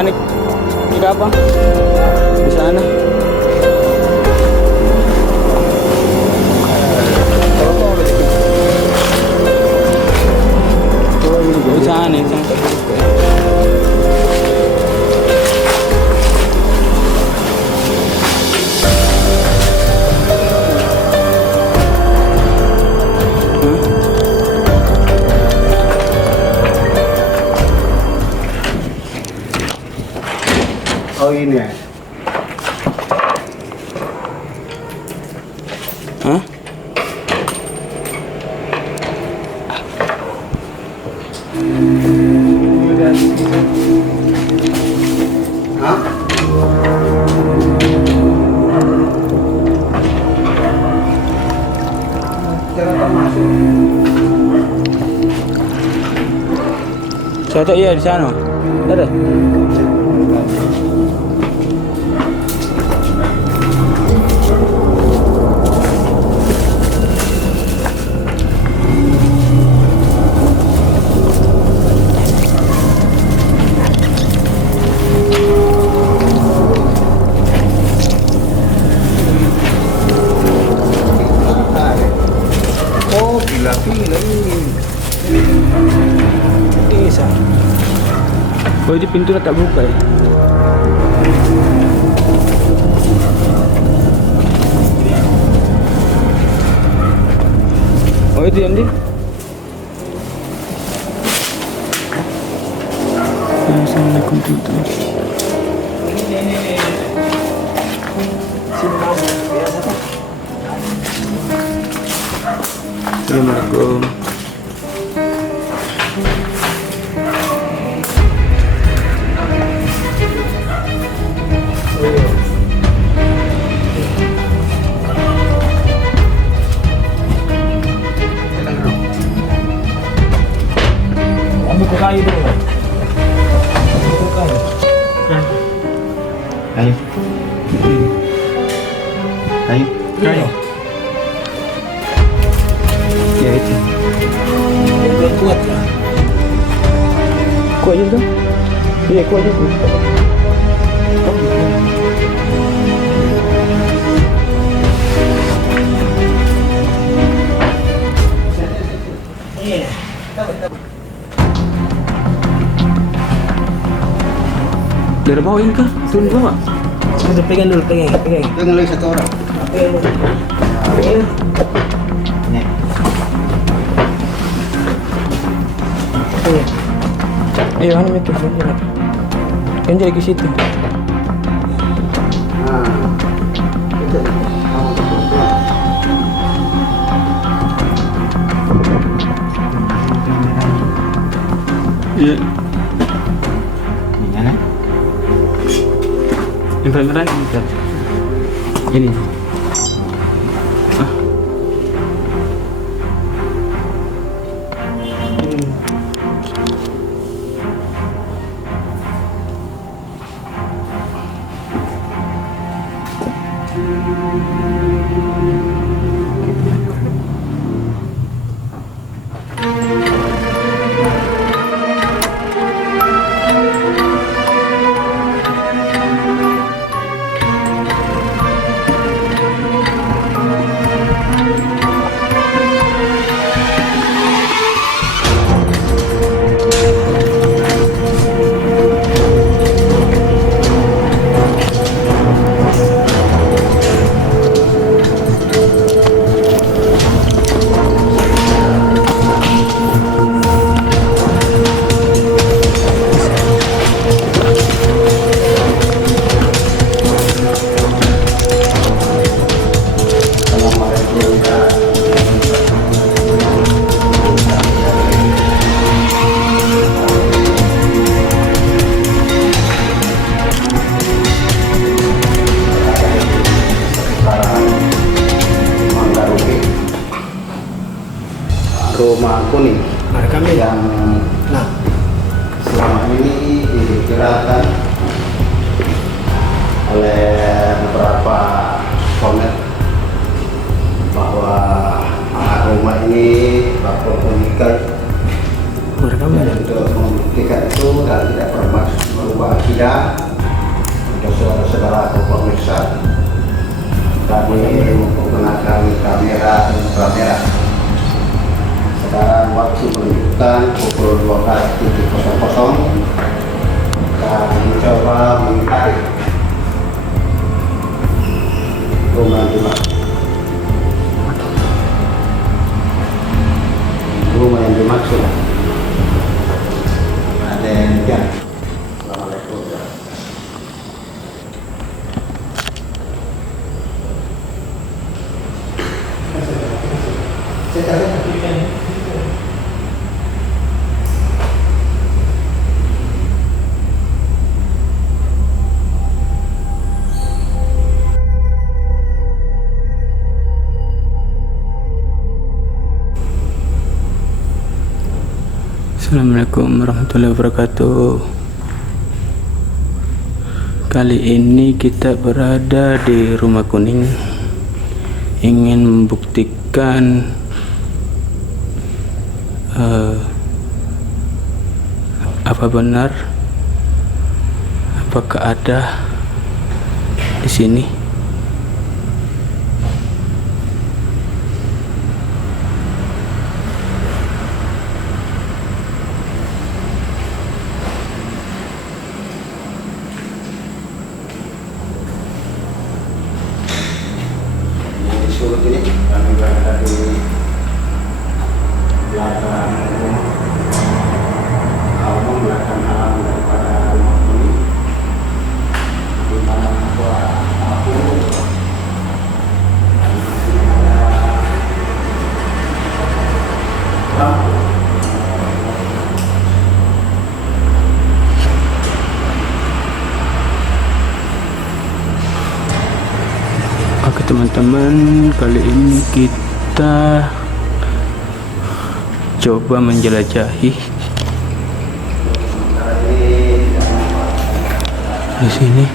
mekanik kita apa di sana. Di sana yang oh ini ya. Hah? Hah? Jangan masuk. Saya iya di sana. Ada. Oh, gila-gila ini. Bisa. Oh, ini pintu tak buka ya? Oh, itu yang di? Assalamualaikum warahmatullahi Assalamualaikum. Buka kayu dulu. Buka kayu. Kayu. Kayu. Kayu. Ya itu. Kuat lah. Kuat juga. Iya kuat juga. Dari bawah ini kah? Turun bawah. Udah pegang dulu, pegang. Jangan lagi satu orang. Pegang dulu. Pegang. Nih. Iya, kan itu. Kan jadi ke situ. Nah. Itu. Iya. Gimana? Inframerah ini. Rumah kuning kami yang selama ini diperkirakan oleh beberapa komen bahwa rumah ini bakal meninggal merekam dan untuk membuktikan itu dan tidak bermaksud merubah akidah Anda, untuk saudara-saudara atau pemirsa, kami menggunakan kamera inframerah. Sekarang waktu menunjukkan pukul 12.00 dan mencoba mencari rumah yang dimaksud. Ada yang jam. Assalamualaikum. Assalamualaikum warahmatullahi wabarakatuh. Kali ini kita berada di Rumah Kuning, ingin membuktikan apa benar, apakah ada di sini. Surut ini kami berada di belakang rumah, belakang alam daripada Rumah Kuning, di mana aku dan di sini ada lampu. Oke teman-teman, kali ini kita coba menjelajahi di sini.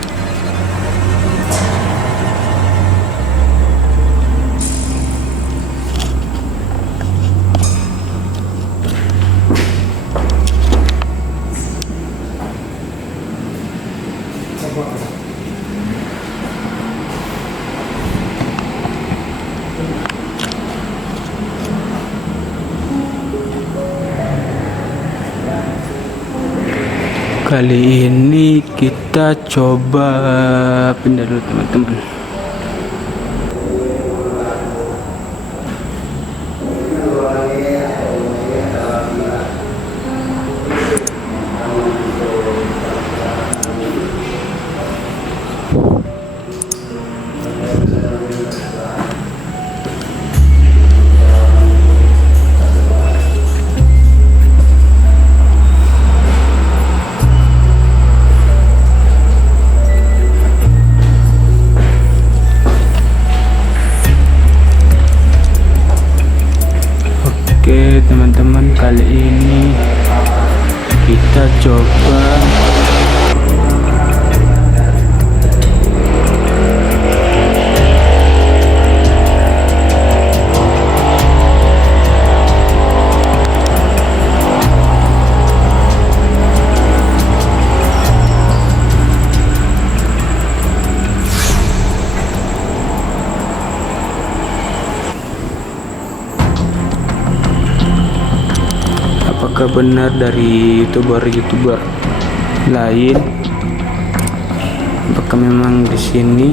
Kali ini kita coba pindah dulu teman-teman. Oke teman-teman, kali ini kita coba apakah benar dari youtuber lain, apakah memang di sini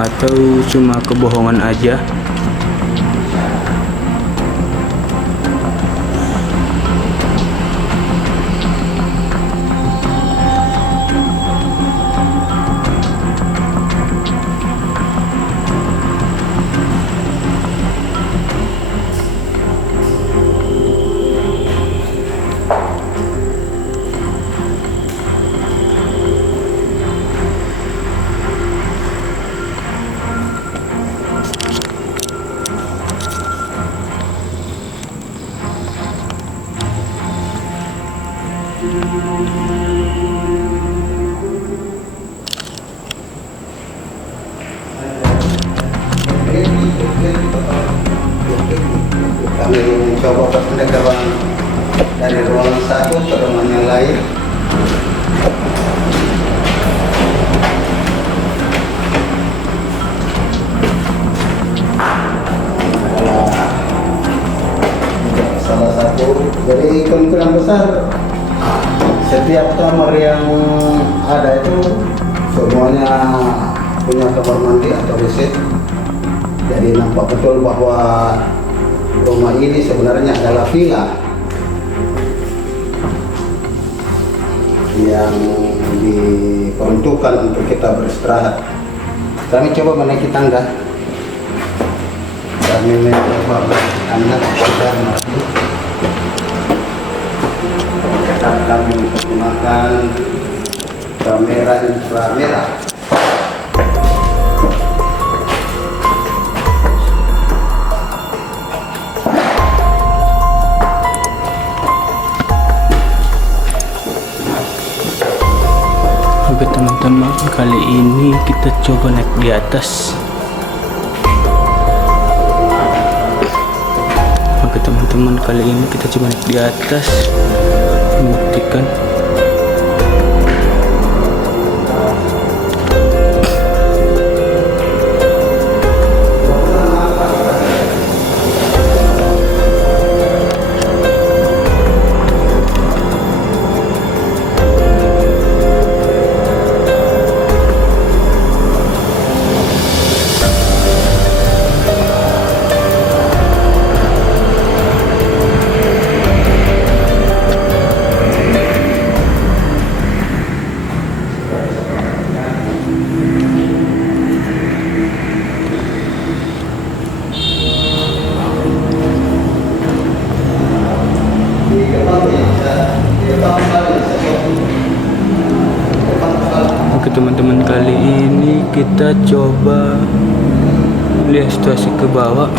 atau cuma kebohongan aja. Kami mencoba pendekatan dari ruangan satu ke ruangan yang lain. Salah satu dari kemungkinan besar setiap kamar yang ada itu semuanya punya kamar mandi atau WC. Jadi nampak betul bahwa rumah ini sebenarnya adalah villa yang diperuntukkan untuk kita beristirahat. Kami coba menaiki tangga. Kami mencoba anak sudah mati. Tetap kami menggunakan kamera inframerah. Oke teman-teman, kali ini kita coba naik di atas. Oke teman-teman, kali ini kita coba naik di atas, membuktikan. Oke teman-teman, kali ini kita coba lihat situasi ke bawah.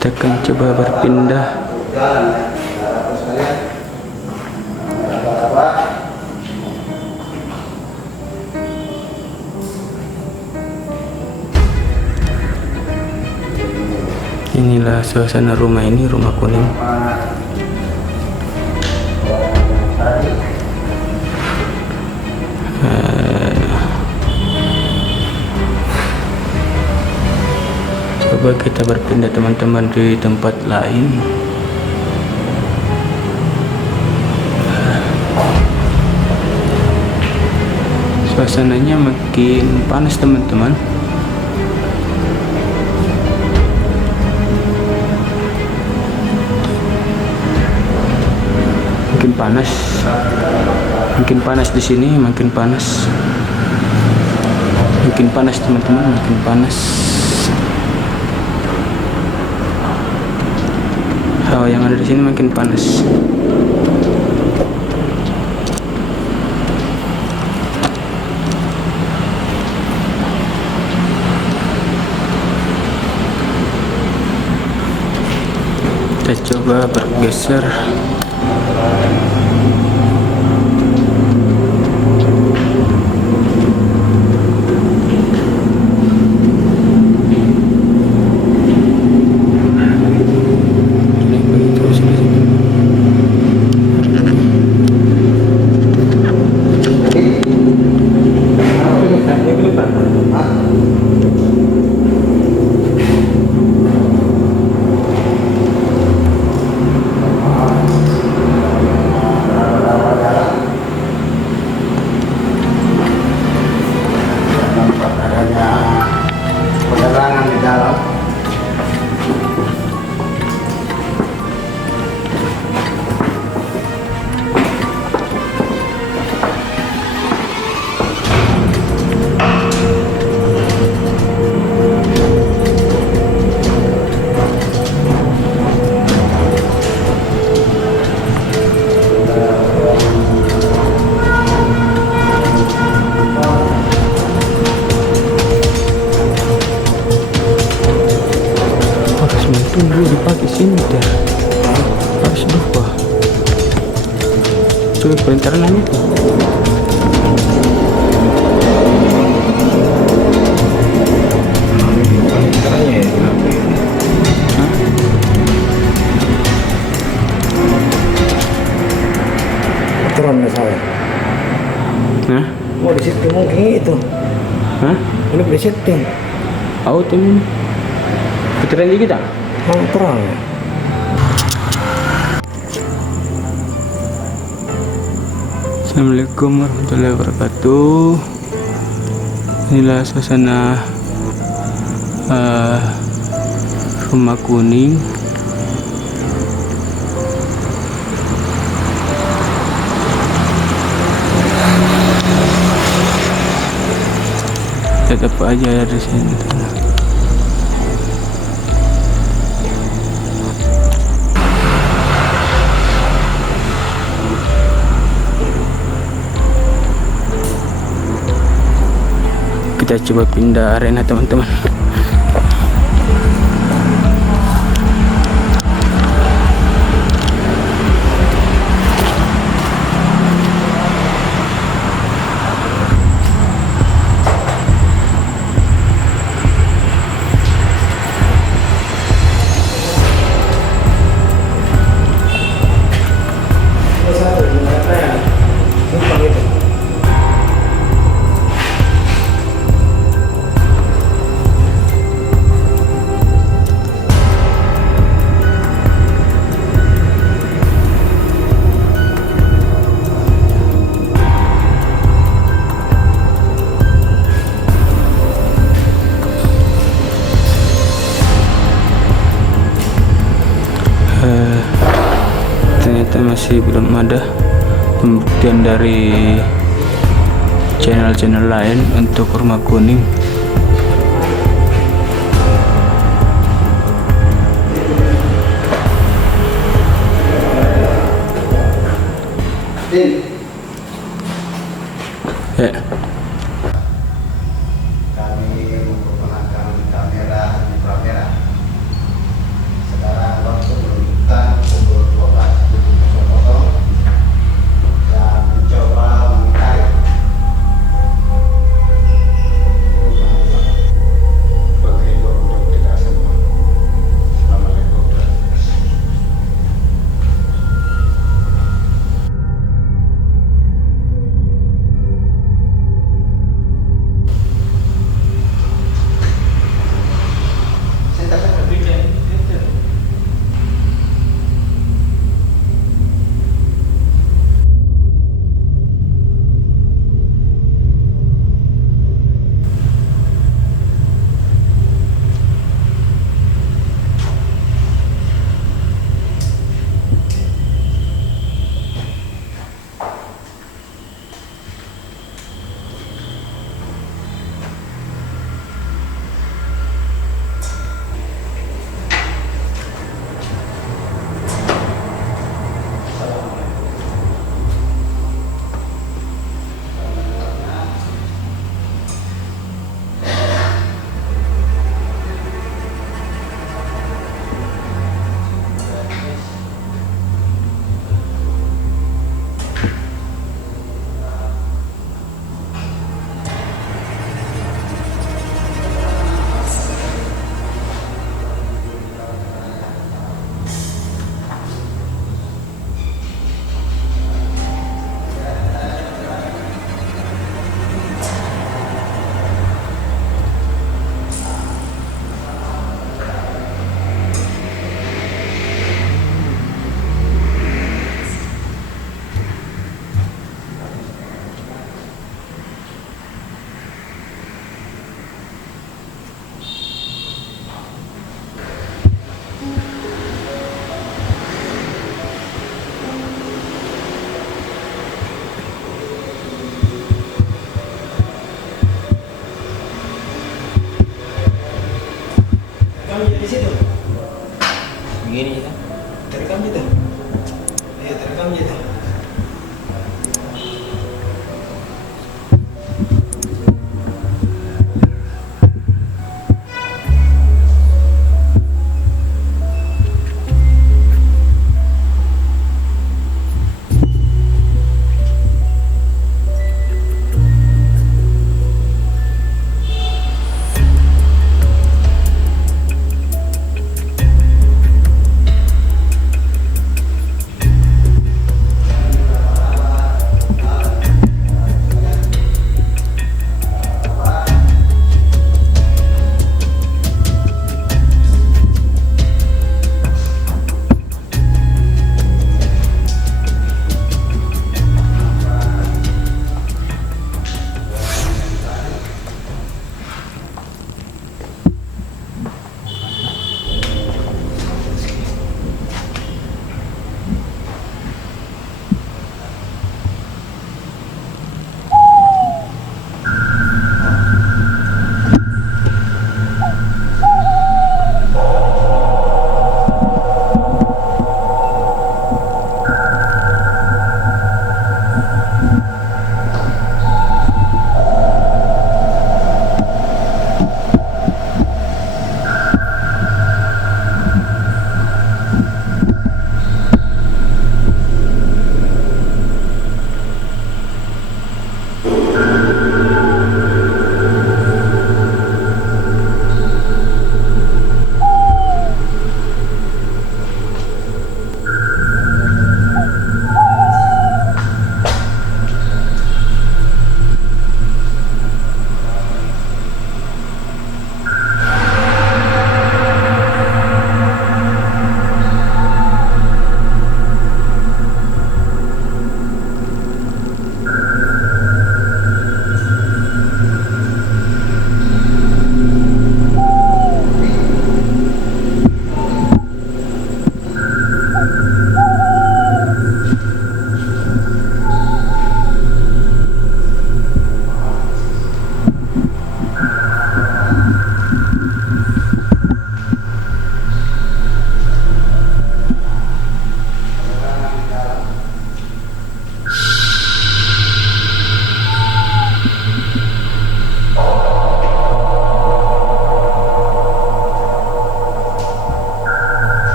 Kita akan coba berpindah. Jalan ya, saudara sekalian. Bapak-bapak. Inilah suasana rumah ini, rumah kuning. Coba kita berpindah teman-teman di tempat lain. Suasananya makin panas teman-teman. Makin panas di sini, makin panas teman-teman, makin panas. Hawa yang ada di sini makin panas. Kita coba bergeser. 2. Coba perintaran aja tuh. Caranya ya kenapa ya? Hah? Aturan saya. Hah? Mau di setting mungkin itu. Hah? Ini di setting. Auto ini. Putaran lagi kita? Mau terang ya? Assalamualaikum warahmatullahi wabarakatuh. Inilah suasana Rumah Kuning. Tetap aja ya di sini. Kita coba pindah arena teman-teman. Ternyata masih belum ada pembuktian dari channel-channel lain untuk Rumah Kuning. Ya. Kami memperkenalkan kamera inframerah. Sekarang waktu menunjukkan pukul 12.00 dan mencoba mencari penghibur untuk kita semua. Assalamualaikum. Begini kita. Terekam kita. Ya, terekam kita.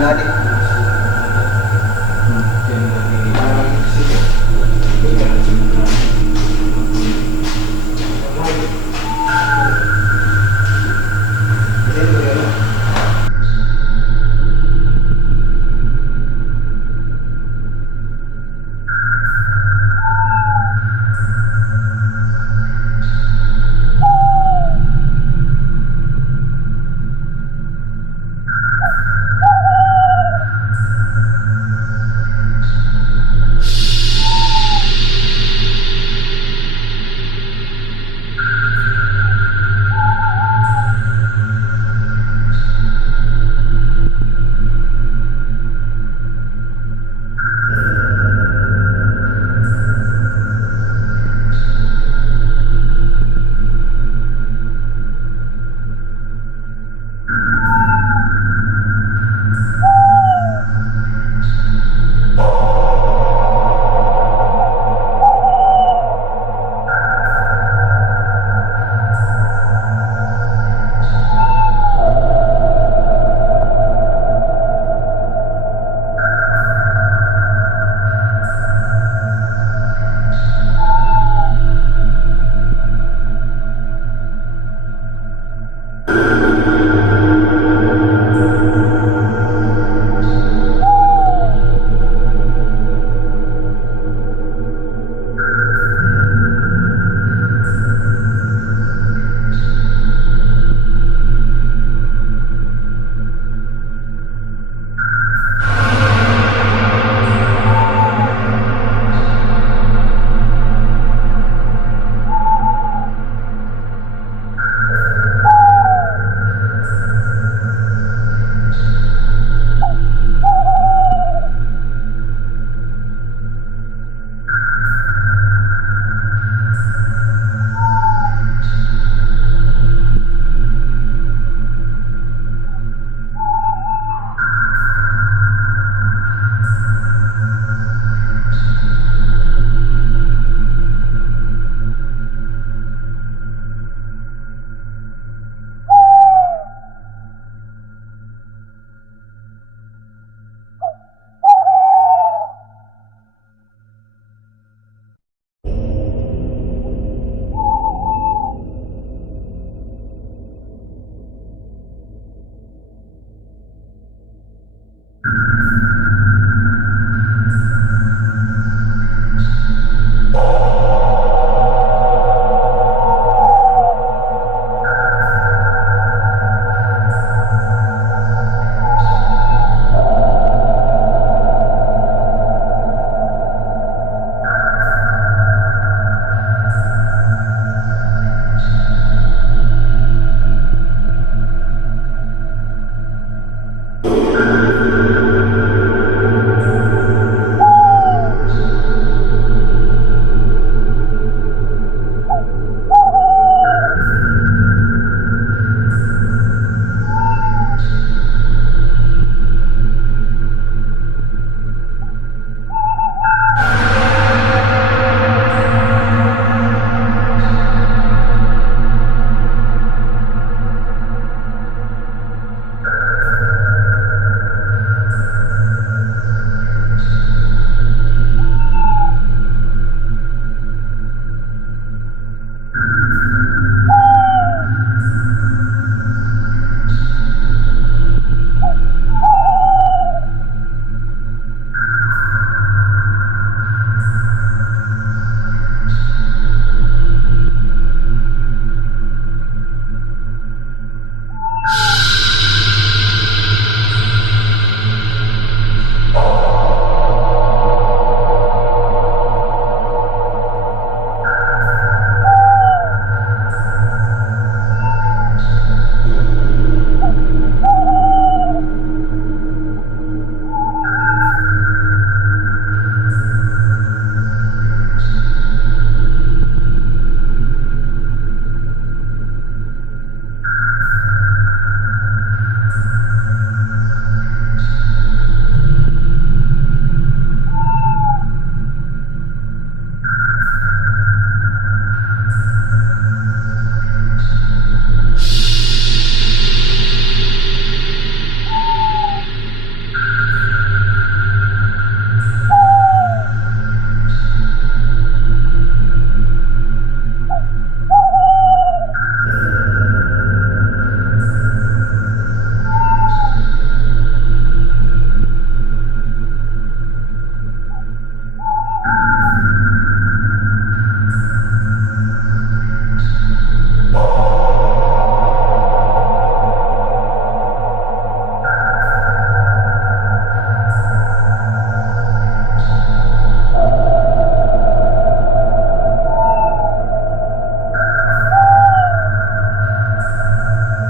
adik-adik